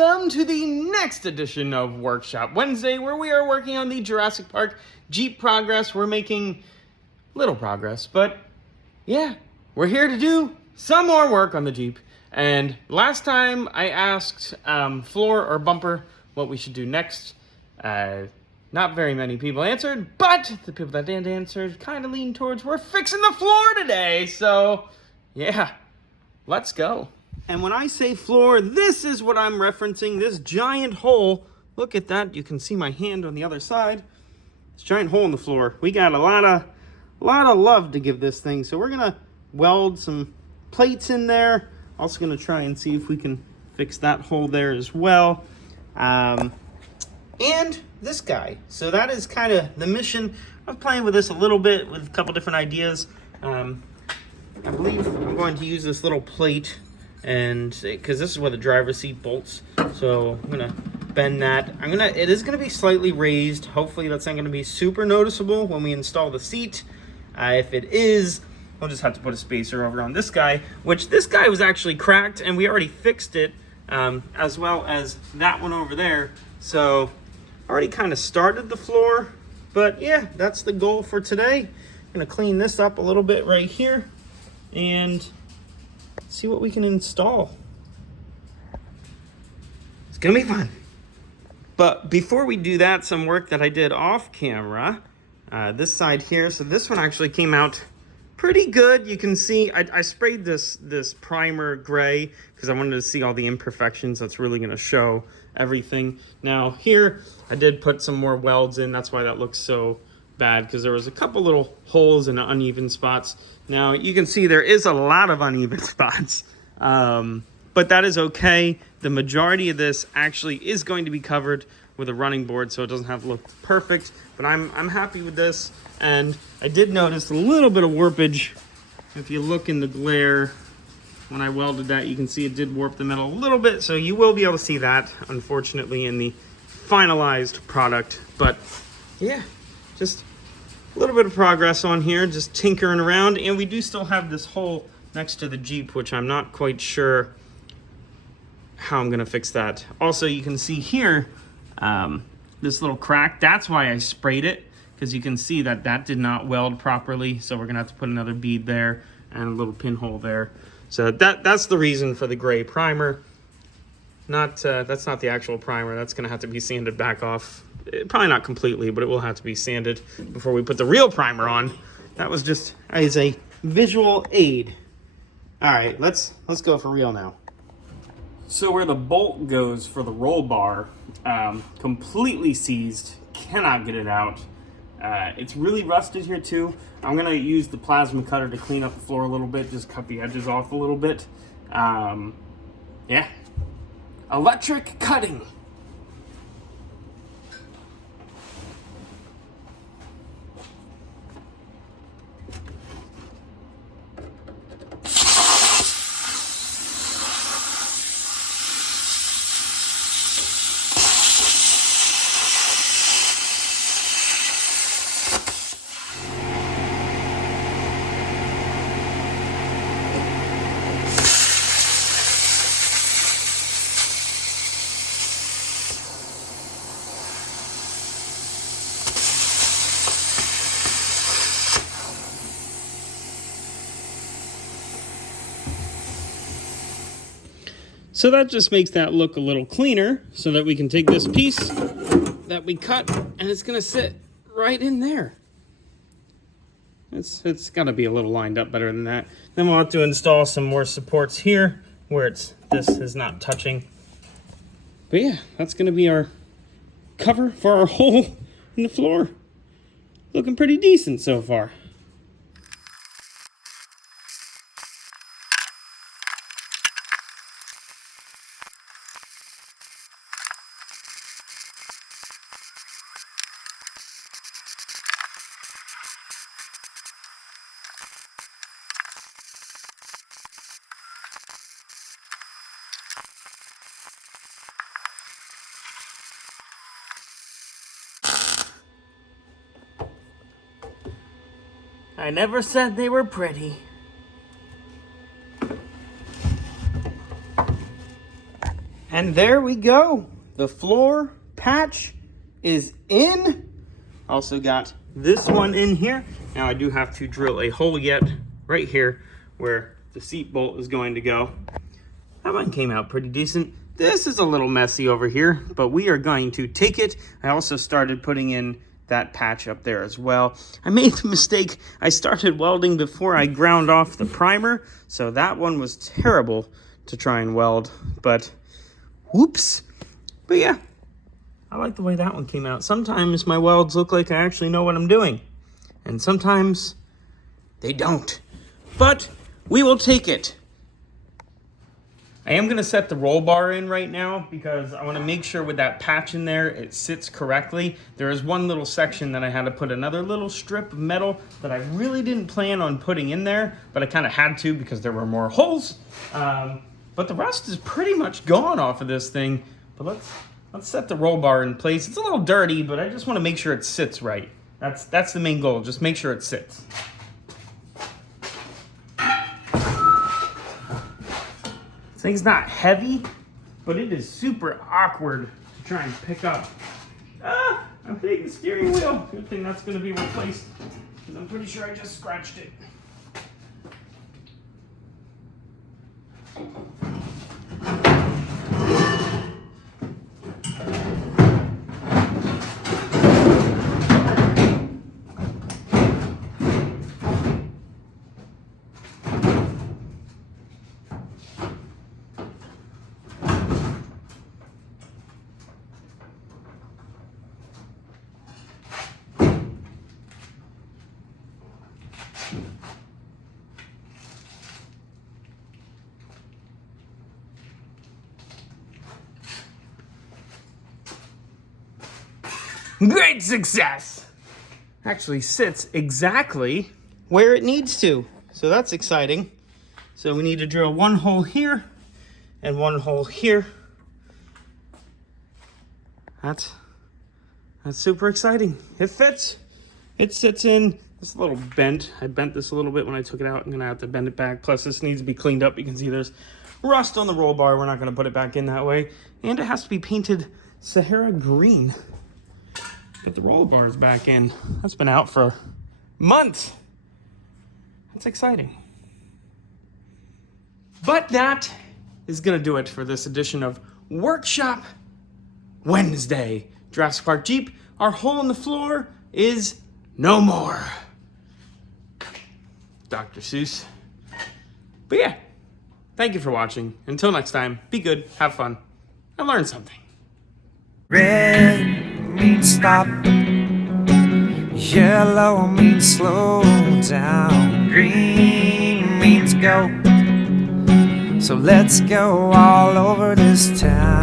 welcome to the next edition of Workshop Wednesday, where we are working on the Jurassic Park Jeep progress. We're making little progress, but yeah, we're here to do some more work on the Jeep. And last time I asked Floor or Bumper what we should do next. Not very many people answered, but the people that did answer kind of leaned towards we're fixing the floor today. So yeah, let's go. And when I say floor, this is what I'm referencing, this giant hole. Look at that, you can see my hand on the other side. This giant hole in the floor. We got a lot of love to give this thing. So we're gonna weld some plates in there. Also gonna try and see if we can fix that hole there as well. And this guy. So that is kind of the mission. I'm playing with this a little bit with a couple different ideas. I believe I'm going to use this little plate, and because this is where the driver's seat bolts, so I'm gonna bend that. It is gonna be slightly raised. Hopefully that's not gonna be super noticeable when we install the seat. If it is, we'll just have to put a spacer over on this guy, which this guy was actually cracked and we already fixed it, as well as that one over there. So already kind of started the floor, but yeah, that's the goal for today. I'm gonna clean this up a little bit right here and see what we can install. It's gonna be fun. But before we do that, some work that I did off camera, this side here. So this one actually came out pretty good. You can see I sprayed this primer gray because I wanted to see all the imperfections. That's really gonna show everything. Now here, I did put some more welds in. That's why that looks so bad, because there was a couple little holes and uneven spots. Now you can see there is a lot of uneven spots, but that is okay. The majority of this actually is going to be covered with a running board, so it doesn't have to look perfect, but I'm happy with this. And I did notice a little bit of warpage. If you look in the glare, when I welded that, you can see it did warp the metal a little bit, so you will be able to see that, unfortunately, in the finalized product. But yeah, just a little bit of progress on here, just tinkering around. And we do still have this hole next to the Jeep, which I'm not quite sure how I'm gonna fix that. Also, you can see here, this little crack. That's why I sprayed it, because you can see that that did not weld properly. So we're gonna have to put another bead there and a little pinhole there. So that's the reason for the gray primer. That's not the actual primer. That's gonna have to be sanded back off. Probably not completely, but it will have to be sanded before we put the real primer on. That was just as a visual aid. All right, let's go for real now. So where the bolt goes for the roll bar, completely seized, cannot get it out. It's really rusted here too. I'm gonna use the plasma cutter to clean up the floor a little bit, just cut the edges off a little bit. Yeah, electric cutting. So that just makes that look a little cleaner, so that we can take this piece that we cut and it's gonna sit right in there. It's gotta be a little lined up better than that. Then we'll have to install some more supports here where this is not touching. But yeah, that's gonna be our cover for our hole in the floor. Looking pretty decent so far. I never said they were pretty. And there we go. The floor patch is in. Also got this one in here. Now I do have to drill a hole yet right here where the seat bolt is going to go. That one came out pretty decent. This is a little messy over here, but we are going to take it. I also started putting in that patch up there as well. I made the mistake. I started welding before I ground off the primer, so that one was terrible to try and weld, but whoops. But yeah, I like the way that one came out. Sometimes my welds look like I actually know what I'm doing, and sometimes they don't. But we will take it. I am going to set the roll bar in right now because I want to make sure with that patch in there it sits correctly. There is one little section that I had to put another little strip of metal that I really didn't plan on putting in there, but I kind of had to because there were more holes. But the rust is pretty much gone off of this thing. But let's set the roll bar in place. It's a little dirty, but I just want to make sure it sits right. That's the main goal, just make sure it sits. This thing's not heavy, but it is super awkward to try and pick up. I'm hitting the steering wheel. Good thing that's going to be replaced, because I'm pretty sure I just scratched it. Great success! Actually sits exactly where it needs to. So that's exciting. So we need to drill one hole here and one hole here. That's super exciting. It fits. It sits in. It's a little bent. I bent this a little bit when I took it out. I'm gonna have to bend it back. Plus this needs to be cleaned up. You can see there's rust on the roll bar. We're not gonna put it back in that way. And it has to be painted Sahara green. Get the roll bars back in. That's been out for months. That's exciting. But that is gonna do it for this edition of Workshop Wednesday. Jurassic Park Jeep, our hole in the floor is no more. Dr. Seuss. But yeah, thank you for watching. Until next time, be good, have fun, and learn something. Red means stop, yellow means slow down, green means go. So let's go all over this town.